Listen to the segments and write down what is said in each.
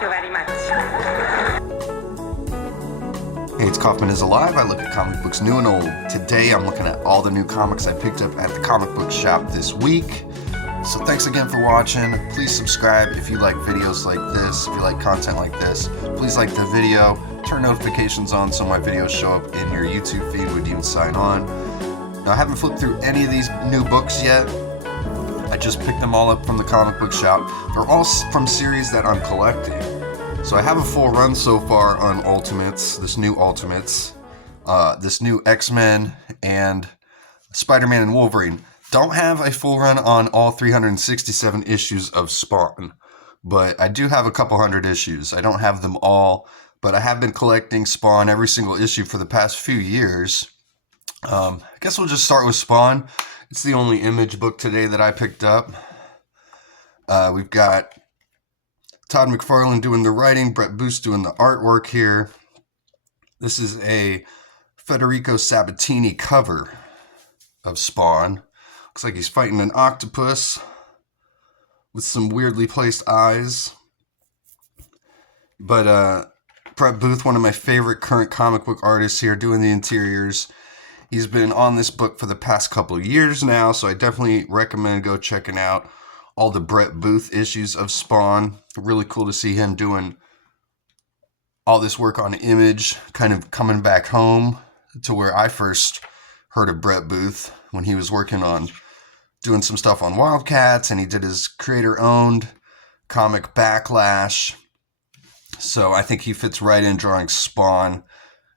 Thank you very much. Hey, it's Kaufman is Alive. I look at comic books new and old. Today I'm looking at all the new comics I picked up at the comic book shop this week. So thanks again for watching. Please subscribe if you like videos like this, if you like content like this. Please like the video, turn notifications on so my videos show up in your YouTube feed when you sign on. Now I haven't flipped through any of these new books yet. I just picked them all up from the comic book shop. They're all from series that I'm collecting. So I have a full run so far on Ultimates, this new X-Men and Spider-Man and Wolverine. Don't have a full run on all 367 issues of Spawn, but I do have a couple hundred issues. I don't have them all, but I have been collecting Spawn every single issue for the past few years. I guess we'll just start with Spawn. It's the only Image book today that I picked up. We've got Todd McFarlane doing the writing, Brett Booth doing the artwork here. This is a Federico Sabatini cover of Spawn. Looks like he's fighting an octopus with some weirdly placed eyes. But Brett Booth, one of my favorite current comic book artists here, doing the interiors. He's been on this book for the past couple of years now, so I definitely recommend go checking out all the Brett Booth issues of Spawn. Really cool to see him doing all this work on Image, kind of coming back home to where I first heard of Brett Booth when he was working on doing some stuff on Wildcats, and he did his creator-owned comic Backlash. So I think he fits right in drawing Spawn.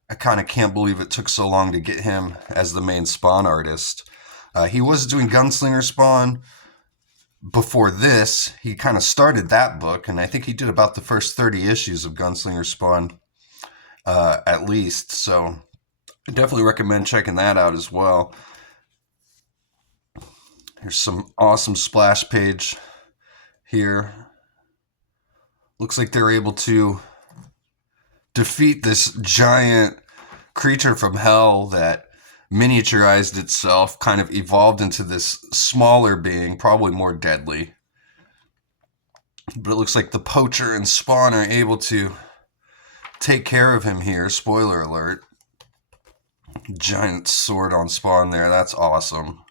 I kind of can't believe it took so long to get him as the main Spawn artist. He was doing Gunslinger Spawn before this. He kind of started that book, and I think he did about the first 30 issues of Gunslinger Spawn, at least. So I definitely recommend checking that out as well. Here's some awesome splash page here. Looks like they're able to defeat this giant creature from hell that miniaturized itself, kind of evolved into this smaller being, probably more deadly. But it looks like the Poacher and Spawn are able to take care of him here. Spoiler alert. Giant sword on Spawn there. That's awesome.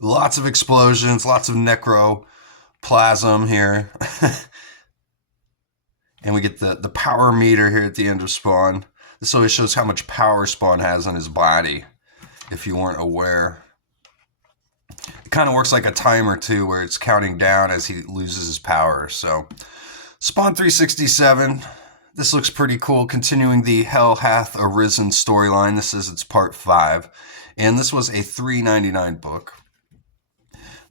Lots of explosions, lots of necroplasm here. And we get the power meter here at the end of Spawn. This always shows how much power Spawn has on his body, if you weren't aware. It kind of works like a timer too, where it's counting down as he loses his power. So Spawn 367. This looks pretty cool, continuing the Hell Hath Arisen storyline. This is its part 5. And this was a $3.99 book.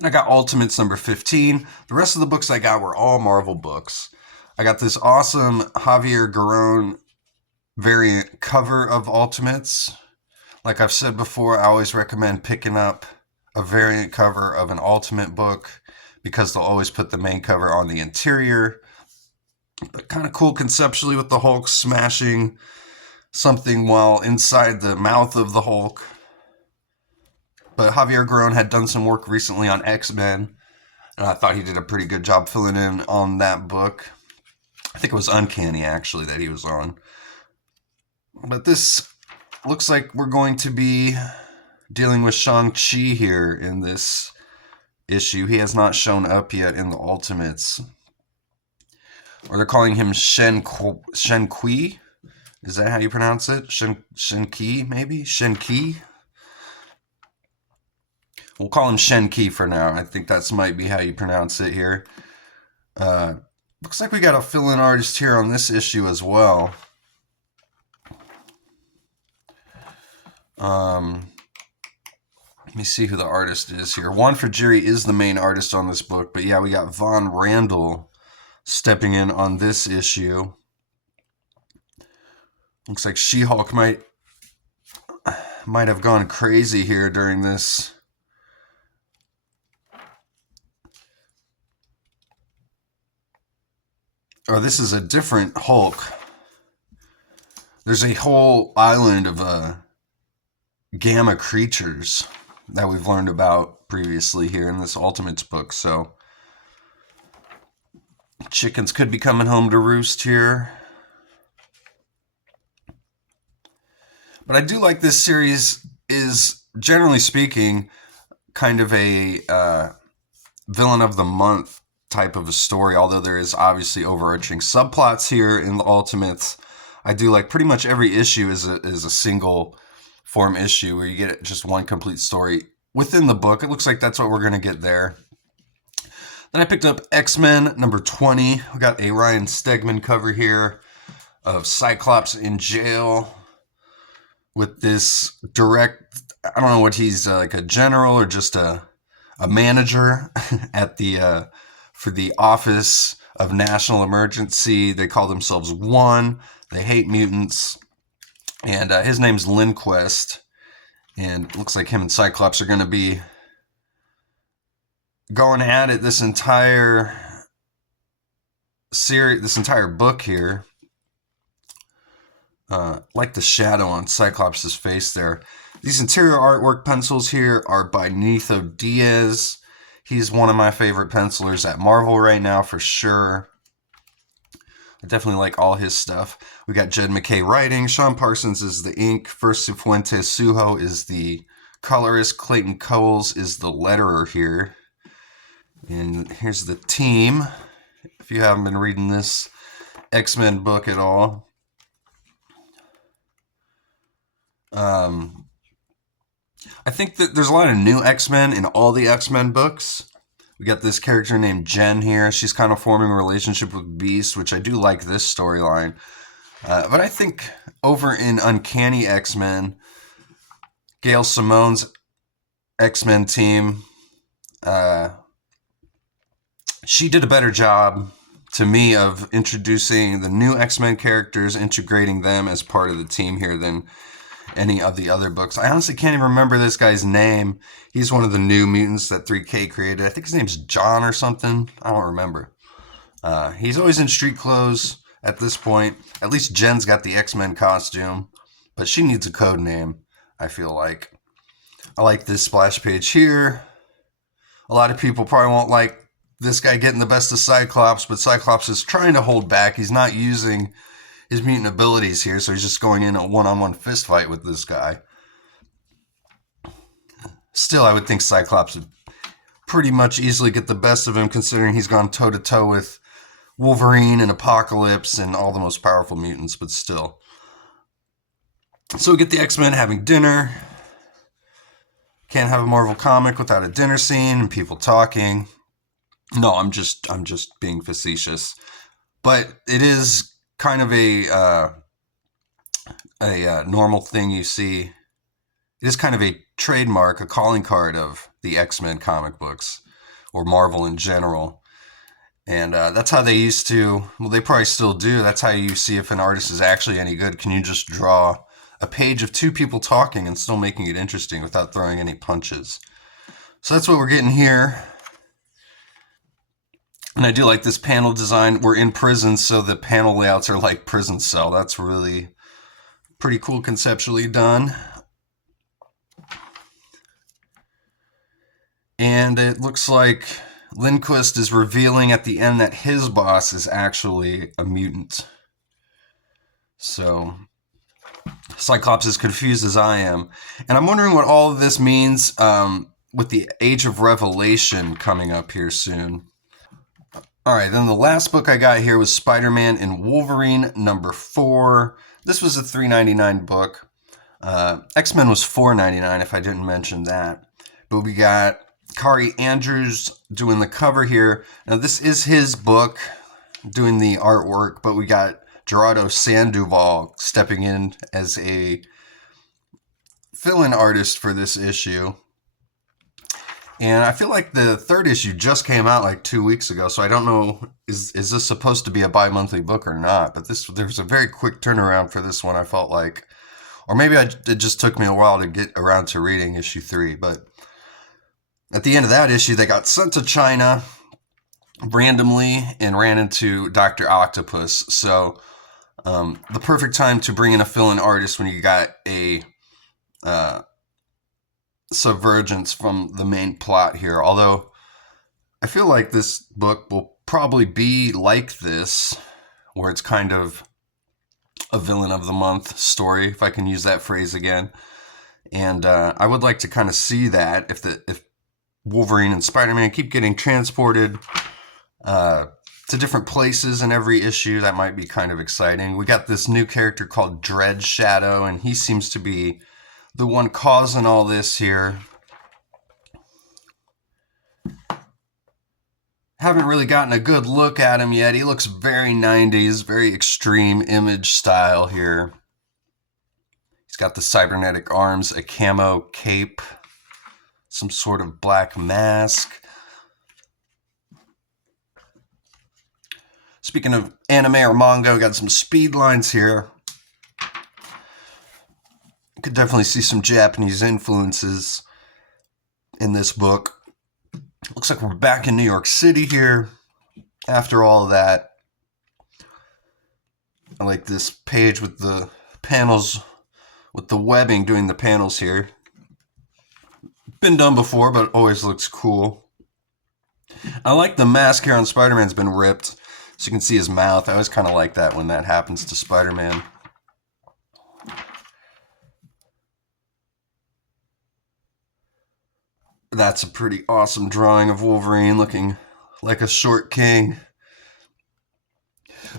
I got Ultimates number 15. The rest of the books I got were all Marvel books. I got this awesome Javier Garrón variant cover of Ultimates. Like I've said before, I always recommend picking up a variant cover of an Ultimate book because they'll always put the main cover on the interior. But kind of cool conceptually with the Hulk smashing something while inside the mouth of the Hulk. But Javier Garrón had done some work recently on X-Men, and I thought he did a pretty good job filling in on that book. I think it was Uncanny, actually, that he was on. But this looks like we're going to be dealing with Shang-Chi here in this issue. He has not shown up yet in the Ultimates. Or they're calling him Shen Kui. Is that how you pronounce it? Shen Ki, maybe? Shen Ki? We'll call him Shen Ki for now. I think that might be how you pronounce it here. Looks like we got a fill-in artist here on this issue as well. Let me see who the artist is here. Juan Frigeri is the main artist on this book, but yeah, we got Von Randall stepping in on this issue. Looks like She-Hulk might have gone crazy here during this. Or this is a different Hulk. There's a whole island of gamma creatures that we've learned about previously here in this Ultimates book. So chickens could be coming home to roost here. But I do like this series is, generally speaking, kind of a villain of the month type of a story, although there is obviously overarching subplots here in the Ultimates. I do like pretty much every issue is a single form issue where you get just one complete story within the book. It looks like that's what we're going to get there. Then I picked up X-Men number 20. We got a Ryan Stegman cover here of Cyclops in jail with this direct, I don't know what he's like, a general or just a manager at the for the Office of National Emergency. They call themselves One. They hate mutants. And his name's Lindquist. And it looks like him and Cyclops are going to be going at it this entire series, this entire book here. Like the shadow on Cyclops' face there. These interior artwork pencils here are by Nitho Diaz. He's one of my favorite pencilers at Marvel right now for sure. I definitely like all his stuff. We got Jed McKay writing. Sean Parsons is the ink. First Cifuentes Suho is the colorist. Clayton Coles is the letterer here. And here's the team. If you haven't been reading this X-Men book at all. I think that there's a lot of new X-Men in all the X-Men books. We got this character named Jen here. She's kind of forming a relationship with Beast, which I do like this storyline. But I think over in Uncanny X-Men, Gail Simone's X-Men team, she did a better job to me of introducing the new X-Men characters, integrating them as part of the team here than any of the other books. I honestly can't even remember this guy's name. He's one of the new mutants that 3K created. I think his name's John or something. I don't remember. He's always in street clothes at this point. At least Jen's got the X-Men costume, but she needs a code name, I feel like. I like this splash page here. A lot of people probably won't like this guy getting the best of Cyclops, but Cyclops is trying to hold back. He's not using his mutant abilities here, so he's just going in a one-on-one fist fight with this guy. Still, I would think Cyclops would pretty much easily get the best of him, considering he's gone toe-to-toe with Wolverine and Apocalypse and all the most powerful mutants, but still. So we get the X-Men having dinner. Can't have a Marvel comic without a dinner scene and people talking. No, I'm just being facetious. But it is kind of a normal thing you see. It is kind of a trademark, a calling card of the X-Men comic books, or Marvel in general. And that's how they used to, well, they probably still do. That's how you see if an artist is actually any good. Can you just draw a page of two people talking and still making it interesting without throwing any punches? So that's what we're getting here. And I do like this panel design. We're in prison, so the panel layouts are like prison cell. That's really pretty cool conceptually done. And it looks like Lindquist is revealing at the end that his boss is actually a mutant. So Cyclops is confused as I am. And I'm wondering what all of this means with the Age of Revelation coming up here soon. All right, then the last book I got here was Spider-Man and Wolverine number 4. This was a $3.99 book. X-Men was $4.99 if I didn't mention that. But we got Kari Andrews doing the cover here. Now this is his book, doing the artwork, but we got Gerardo Sandoval stepping in as a fill-in artist for this issue. And I feel like the third issue just came out like 2 weeks ago, so I don't know, is this supposed to be a bi-monthly book or not? But there's a very quick turnaround for this one, I felt like. Or maybe it just took me a while to get around to reading issue 3. But at the end of that issue, they got sent to China randomly and ran into Dr. Octopus. So the perfect time to bring in a fill-in artist when you got a subvergence from the main plot here. Although I feel like this book will probably be like this, where it's kind of a villain of the month story, if I can use that phrase again. And I would like to kind of see that if Wolverine and Spider-Man keep getting transported to different places in every issue. That might be kind of exciting. We got this new character called Dread Shadow, and he seems to be the one causing all this here. Haven't really gotten a good look at him yet. He looks very 90s, very extreme Image style here. He's got the cybernetic arms, a camo cape, some sort of black mask. Speaking of anime or manga, we got some speed lines here. You could definitely see some Japanese influences in this book. Looks like we're back in New York City here after all of that. I like this page with the panels, with the webbing doing the panels here. Been done before, but it always looks cool. I like the mask here on Spider-Man's been ripped, so you can see his mouth. I always kind of like that when that happens to Spider-Man. That's a pretty awesome drawing of Wolverine looking like a short king.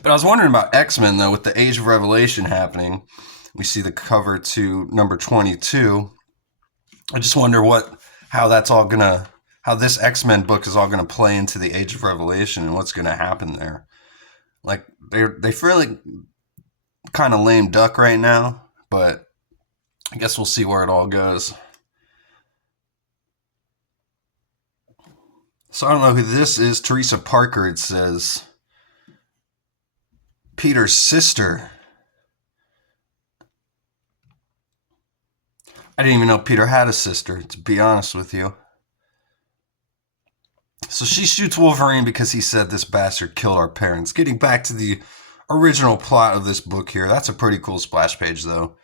But I was wondering about X-Men, though, with the Age of Revelation happening. We see the cover to number 22. I just wonder how this X-Men book is all gonna play into the Age of Revelation and what's gonna happen there. Like they feel like kind of lame duck right now, but I guess we'll see where it all goes. So I don't know who this is. Teresa Parker, it says. Peter's sister. I didn't even know Peter had a sister, to be honest with you. So she shoots Wolverine because he said this bastard killed our parents. Getting back to the original plot of this book here. That's a pretty cool splash page, though.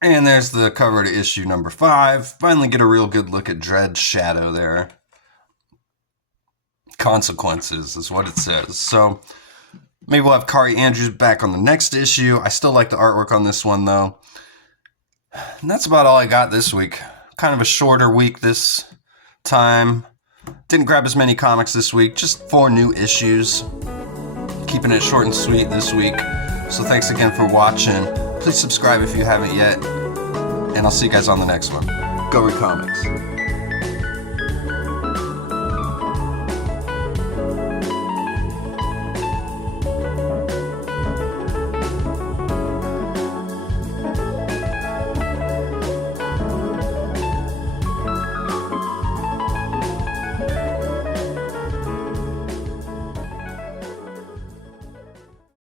And there's the cover to issue number 5. Finally get a real good look at Dread Shadow there. Consequences is what it says. So maybe we'll have Kari Andrews back on the next issue. I still like the artwork on this one, though. And that's about all I got this week. Kind of a shorter week this time. Didn't grab as many comics this week. Just 4 new issues. Keeping it short and sweet this week. So thanks again for watching. Please subscribe if you haven't yet. And I'll see you guys on the next one. Go read comics.